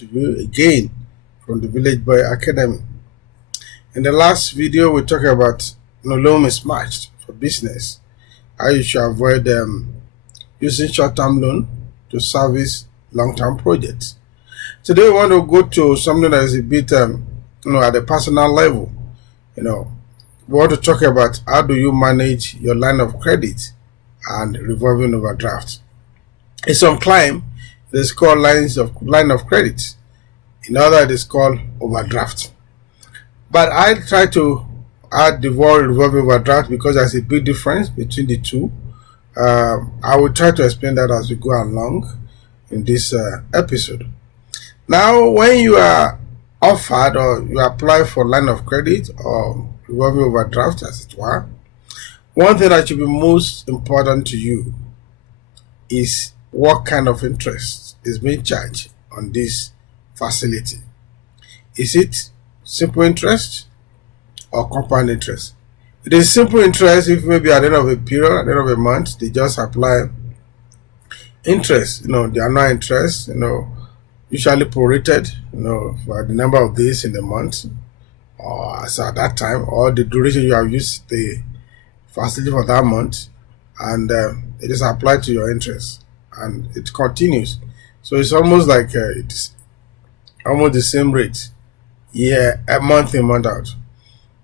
to you again from the Village Boy Academy. In the last video, we talked about loan mismatch for business, how you should avoid using short-term loan to service long-term projects. Today, we want to go to something that is a bit, at the personal level. We want to talk about how do you manage your line of credit and revolving overdraft. It's on Climb. It is called line of credit. In other, it is called overdraft. But I try to add the word revolving overdraft because there's a big difference between the two. I will try to explain that as we go along in this episode. Now, when you are offered or you apply for line of credit or revolving overdraft, as it were, one thing that should be most important to you is what kind of interest is being charged on this facility. Is it simple interest or compound interest? It is simple interest if maybe at the end of a period, at the end of a month, they just apply interest, the annual interest, usually prorated, for the number of days in the month, or as at that time, or the duration you have used the facility for that month, and it is applied to your interest, and it continues. So it's almost like it's almost the same rate, a month in, month out.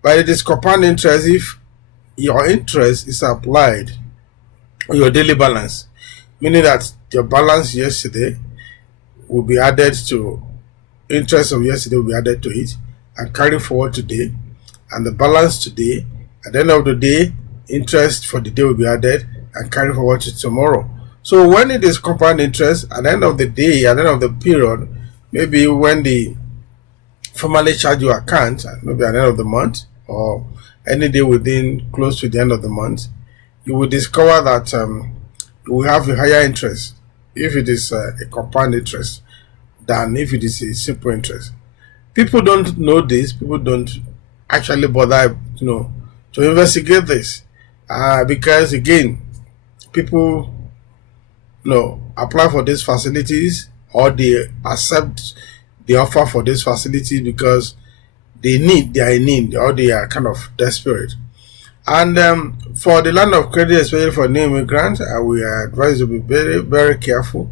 But it is compound interest if your interest is applied on your daily balance, meaning that your balance yesterday will be added to interest of yesterday will be added to it and carry forward today, and the balance today, at the end of the day, interest for the day will be added and carry forward to tomorrow. So when it is compound interest, at the end of the day, at the end of the period, maybe when they formally charge your account, maybe at the end of the month or any day within close to the end of the month, you will discover that you will have a higher interest if it is a compound interest than if it is a simple interest. People don't know this. People don't actually bother, to investigate this because again, people apply for these facilities or they accept the offer for this facility because they are in need or they are kind of desperate. And for the line of credit, especially for new immigrants, I will advise you to be very, very careful.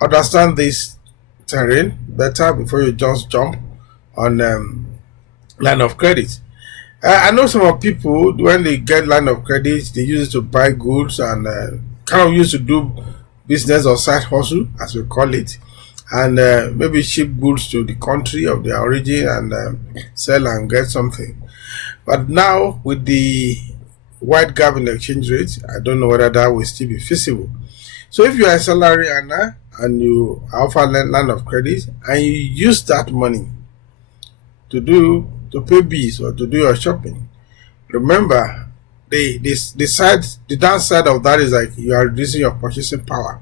Understand this terrain better before you just jump on line of credit. I know some of people, when they get line of credit, they use it to buy goods and kind of use to do business or side hustle, as we call it, and maybe ship goods to the country of their origin and sell and get something. But now with the wide gap in the exchange rate, I don't know whether that will still be feasible. So if you are a salary earner and you offer line of credit and you use that money to pay bills or to do your shopping, remember the downside of that is like you are reducing your purchasing power,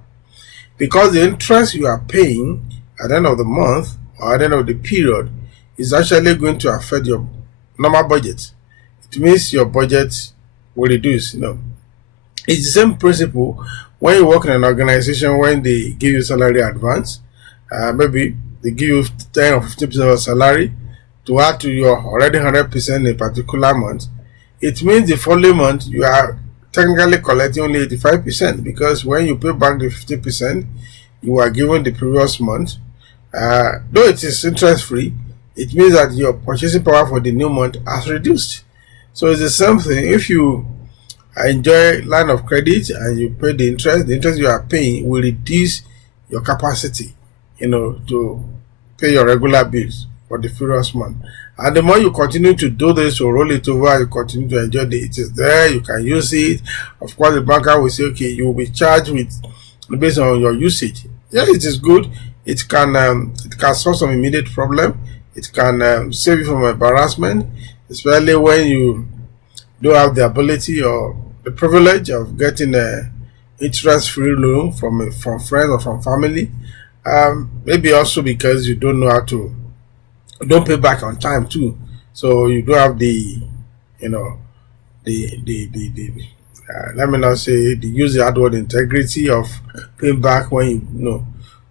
because the interest you are paying at the end of the month or at the end of the period is actually going to affect your normal budget. It means your budget will reduce. It's the same principle when you work in an organization. When they give you salary advance, maybe they give you 10 or 15% of salary to add to your already 100% in a particular month. It means the following month you are technically collecting only 85%, because when you pay back the 50% you are given the previous month, though it is interest free, it means that your purchasing power for the new month has reduced. So it's the same thing. If you enjoy line of credit and you pay the interest you are paying will reduce your capacity, to pay your regular bills for the previous month. And the more you continue to do this, to roll it over, you continue to enjoy it is there, you can use it. Of course, the banker will say, okay, you will be charged based on your usage. Yeah, it is good. It can solve some immediate problem. It can save you from embarrassment, especially when you don't have the ability or the privilege of getting a interest-free loan from friends or from family. Maybe also because you don't know how to, don't pay back on time too, so you don't have the let me not say use the hard word integrity of paying back when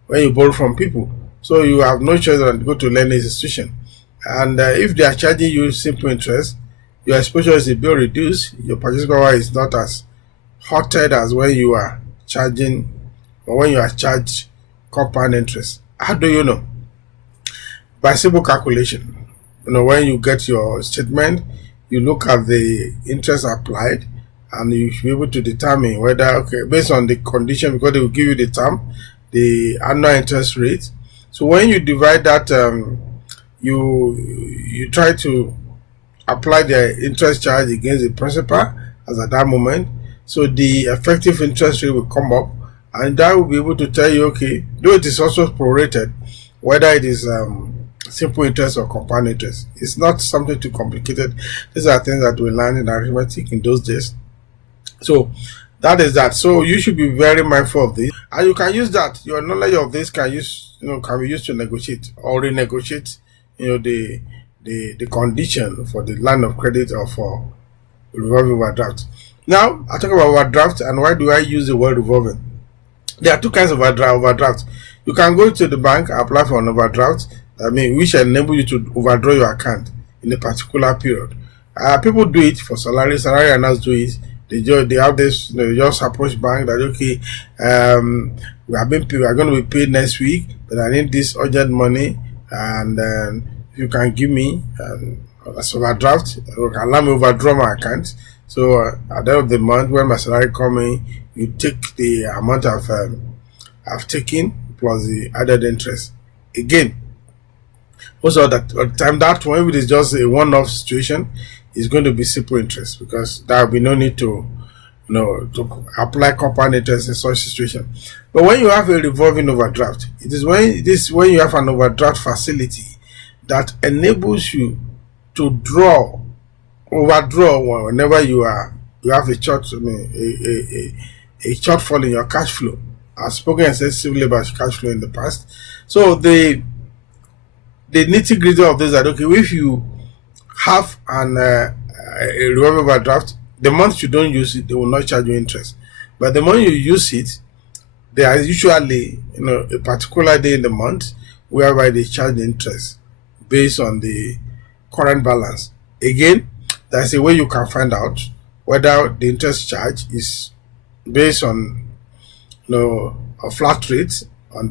you borrow from people. So you have no choice than to go to lending institution. And if they are charging you simple interest, your exposure is a bit reduced. Your purchase power is not as hotted as when you are charging, or when you are charged compound interest. How do you know? By simple calculation. When you get your statement, you look at the interest applied, and you should be able to determine whether, okay, based on the condition, because they will give you the term, the annual interest rate. So when you divide that, you try to apply the interest charge against the principal as at that moment. So the effective interest rate will come up, and that will be able to tell you, okay, though it is also prorated, whether it is simple interest or compound interest. It's not something too complicated. These are things that we learned in arithmetic in those days. So that is that. So you should be very mindful of this, and you can use that. Your knowledge of this can be used to negotiate or renegotiate, the condition for the line of credit or for revolving overdraft. Now I talk about overdraft, and why do I use the word revolving? There are two kinds of overdraft. You can go to the bank, apply for an overdraft, which enable you to overdraw your account in a particular period. People do it for salary earners do it. They have this, they just approach bank that, okay, we are going to be paid next week, but I need this urgent money, and if you can give me as overdraft, allow me overdraw my account. So at the end of the month, when my salary coming, you take the amount I've taken plus the added interest. Again, also at the time, that when it is just a one-off situation, is going to be simple interest, because there will be no need to apply compound interest in such situation. But when you have a revolving overdraft, it is when you have an overdraft facility that enables you to overdraw whenever you have a shortfall in your cash flow. I've spoken extensively about cash flow in the past. So the nitty-gritty of this is that, okay, if you have a revolving overdraft, the month you don't use it, they will not charge you interest. But the moment you use it, there is usually a particular day in the month whereby they charge the interest based on the current balance. Again, that's a way you can find out whether the interest charge is based on a flat rate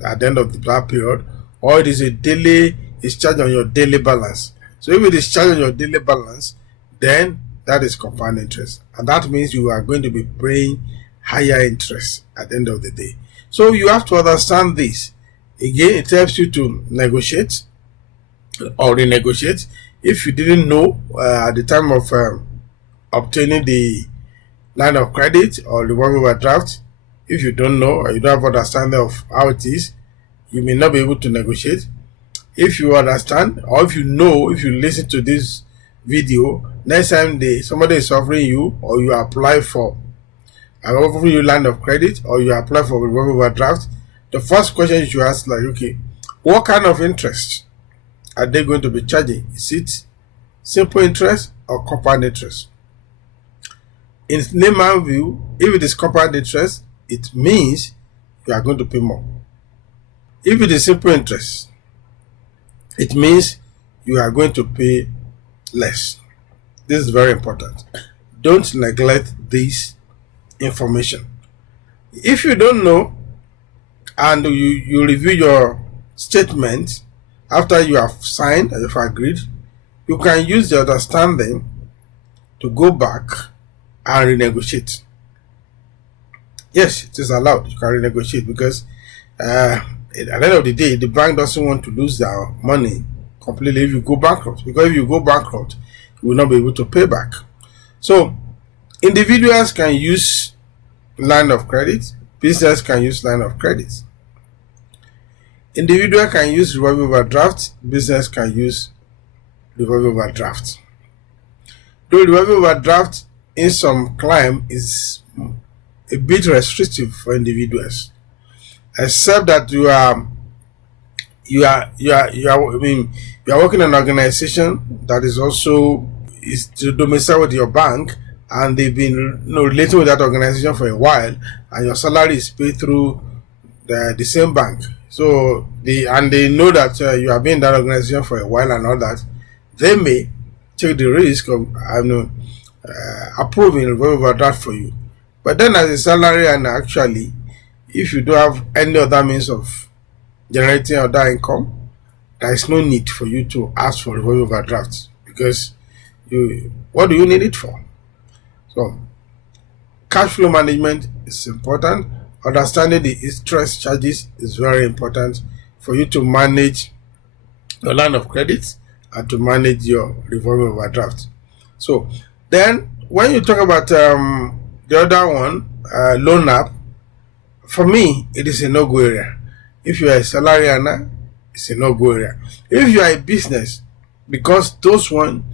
at the end of the black period, or it is it's charged on your daily balance. So if it is charged on your daily balance, then that is compound interest, and that means you are going to be paying higher interest at the end of the day. So you have to understand this. Again, it helps you to negotiate or renegotiate. If you didn't know at the time of obtaining the line of credit or revolving overdraft, if you don't know or you don't have understanding of how it is, you may not be able to negotiate. If you understand, or if you listen to this video, next time somebody is offering you, or you apply for offering you line of credit, or you apply for revolving overdraft, the first question you should ask, like, okay, what kind of interest are they going to be charging? Is it simple interest or compound interest? In layman's view, if it is compound interest, it means you are going to pay more. If it is simple interest, it means you are going to pay less. This is very important. Don't neglect this information. If you don't know, and you review your statement after you have signed and you've agreed, you can use the understanding to go back and renegotiate. Yes, it is allowed. You can renegotiate, because at the end of the day, the bank doesn't want to lose their money completely if you go bankrupt, because if you go bankrupt, you will not be able to pay back. So individuals can use line of credit, business can use line of credit. Individual can use revolving overdraft, business can use revolving overdraft. Though revolving overdraft in some clime is a bit restrictive for individuals, except that you are working in an organization that is to domicile with your bank, and they've been relating with that organization for a while, and your salary is paid through the same bank. So they know that you have been in that organization for a while and all that. They may take the risk of approving overdraft for you. But then as a salary, and actually, if you don't have any other means of generating other income, there is no need for you to ask for overdraft, because what do you need it for? So cash flow management is important. Understanding the interest charges is very important for you to manage your line of credit and to manage your revolving overdraft. So then when you talk about the other one, loan app, for me it is a no-go area. If you are a salary earner, it's a no-go area. If you are a business, because those one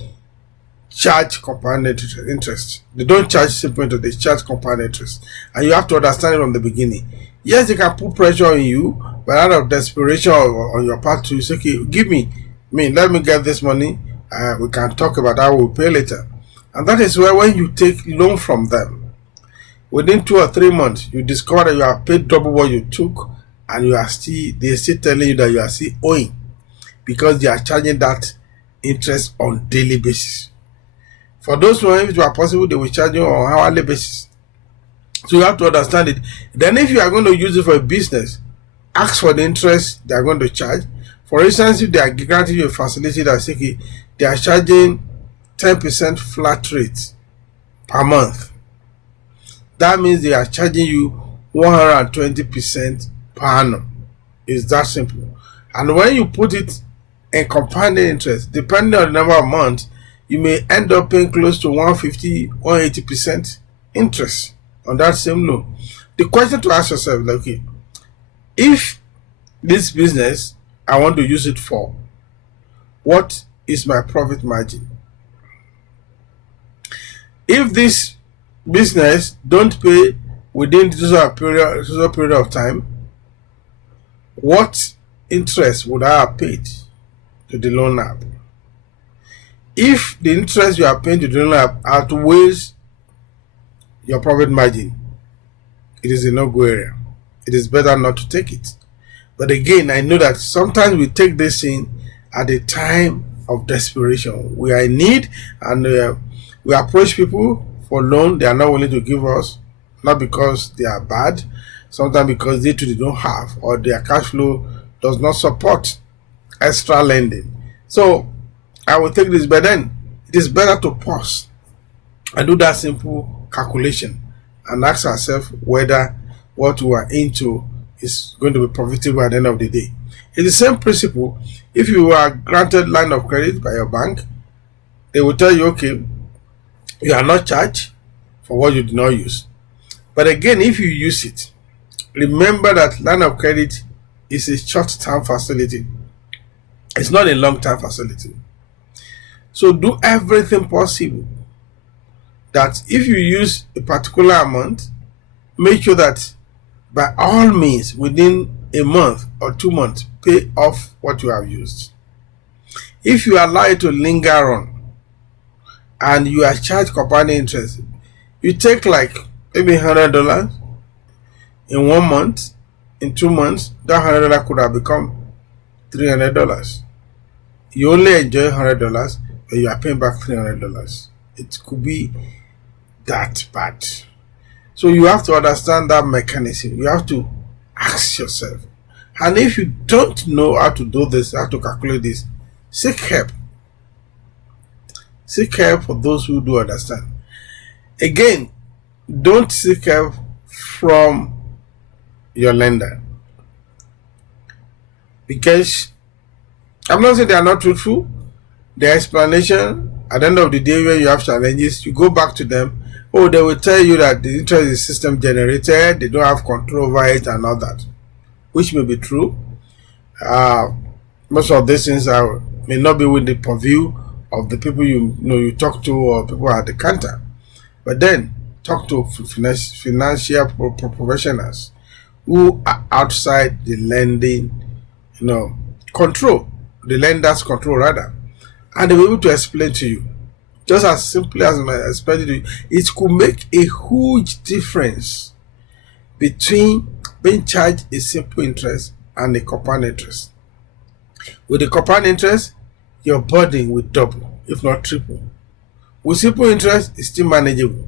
charge compound interest. They don't charge simple interest, they charge compound interest. And you have to understand it from the beginning. Yes, they can put pressure on you, but out of desperation on your part to say, okay, let me get this money. We can talk about how we'll pay later. And that is where when you take loan from them, within 2 or 3 months, you discover that you have paid double what you took, and they're still telling you that you are still owing, because they are charging that interest on daily basis. For those who, if it were possible, they will charge you on hourly basis. So you have to understand it. Then if you are going to use it for a business, ask for the interest they are going to charge. For instance, if they are granting you a facility that say they are charging 10% flat rate per month, that means they are charging you 120% per annum. It's that simple. And when you put it in compounding interest, depending on the number of months, you may end up paying close to 150, 180% interest on that same loan. The question to ask yourself is, okay, if this business I want to use it for, what is my profit margin? If this business don't pay within this period of time, what interest would I have paid to the loan app? If the interest you are paying to the loan app outweighs your profit margin, it is a no-go area. It is better not to take it. But again, I know that sometimes we take this in at a time of desperation. We are in need, and we approach people for loan. They are not willing to give us, not because they are bad, sometimes because they too don't have, or their cash flow does not support extra lending. So I will take this, but then it is better to pause and do that simple calculation and ask ourselves whether what we are into is going to be profitable at the end of the day. It's the same principle. If you are granted line of credit by your bank, they will tell you, okay, you are not charged for what you did not use. But again, if you use it, remember that line of credit is a short-term facility. It's not a long-term facility. So do everything possible that if you use a particular amount, make sure that by all means within a month or 2 months, pay off what you have used. If you allow it to linger on and you are charged compounding interest, you take like maybe $100 in 1 month, in 2 months, that $100 could have become $300. You only enjoy $100, but you are paying back $300. It could be that bad. So you have to understand that mechanism. You have to ask yourself. And if you don't know how to do this, how to calculate this, seek help. Seek help for those who do understand. Again, don't seek help from your lender, because I'm not saying they are not truthful. Their explanation at the end of the day, when you have challenges, you go back to them. Oh, they will tell you that the interest is system generated, they don't have control over it and all that, which may be true. Most of these things may not be with the purview of the people you talk to, or people at the counter. But then talk to financial professionals who are outside the lending control, the lender's control rather, and they'll be able to explain to you. Just as simply as I explained to you, it could make a huge difference between being charged a simple interest and the compound interest. With the compound interest, your burden will double, if not triple. With simple interest, it's still manageable.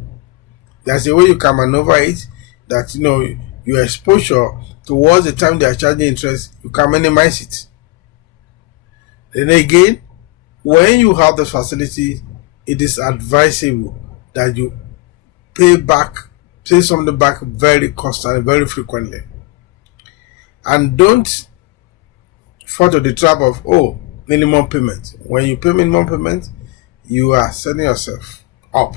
There's a way you can maneuver it that your exposure towards the time they are charging interest, you can minimize it. Then again, when you have the facility, it is advisable that you pay something back very constantly, very frequently. And don't fall to the trap of minimum payment. When you pay minimum payment, you are setting yourself up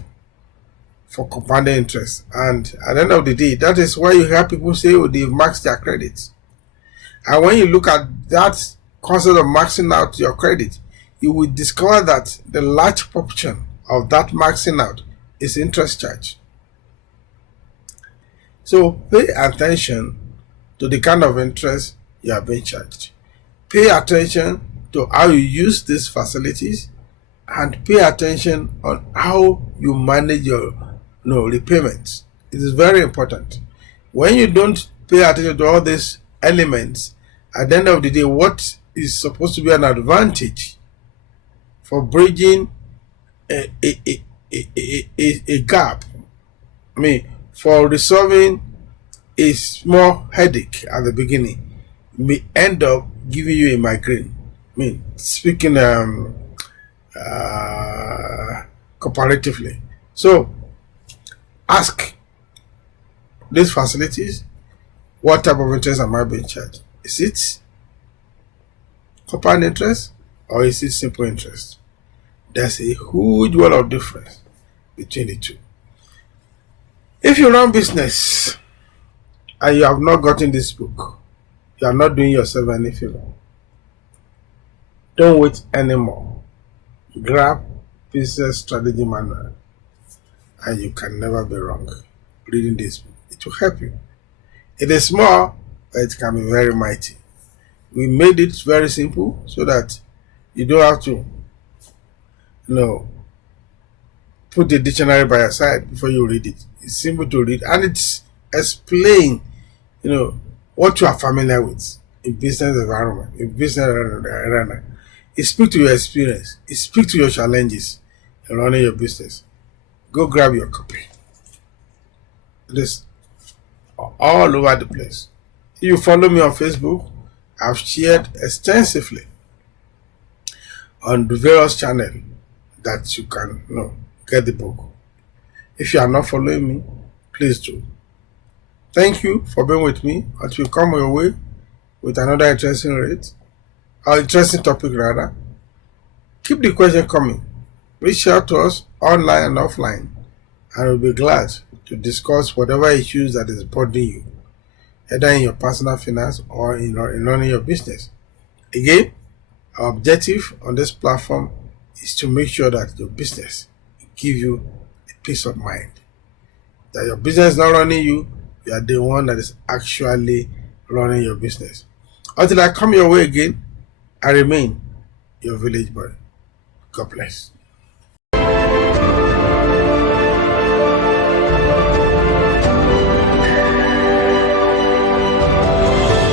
for compounded interest. And at the end of the day, that is why you hear people say, they've maxed their credit. And when you look at that concept of maxing out your credit, you will discover that the large proportion of that maxing out is interest charge. So pay attention to the kind of interest you are being charged. Pay attention to how you use these facilities, and pay attention on how you manage your repayments. It is very important. When you don't pay attention to all these elements, at the end of the day, what is supposed to be an advantage for bridging a gap, for resolving a small headache at the beginning, may end up giving you a migraine. Speaking comparatively. So ask these facilities, what type of interest am I being charged? Is it compound interest or is it simple interest? There's a huge world of difference between the two. If you run business and you have not gotten this book, you are not doing yourself any favor. Don't wait anymore. Grab Business Strategy Manual, and you can never be wrong reading this book. It will help you. It is small, but it can be very mighty. We made it very simple so that you don't have to put the dictionary by your side before you read it. It's simple to read, and it's explain what you are familiar with in business environment, in business arena. It speaks to your experience. It speaks to your challenges in running your business. Go grab your copy. It is all over the place. If you follow me on Facebook, I've shared extensively on the various channels that you can get the book. If you are not following me, please do. Thank you for being with me until we come your way with another interesting topic rather. Keep the question coming. Reach out to us online and offline, and we'll be glad to discuss whatever issues that is bothering you, either in your personal finance or in running your business. Again, our objective on this platform is to make sure that your business give you a peace of mind. That your business is not running you, you are the one that is actually running your business. Until I come your way again, I remain your village boy. God bless.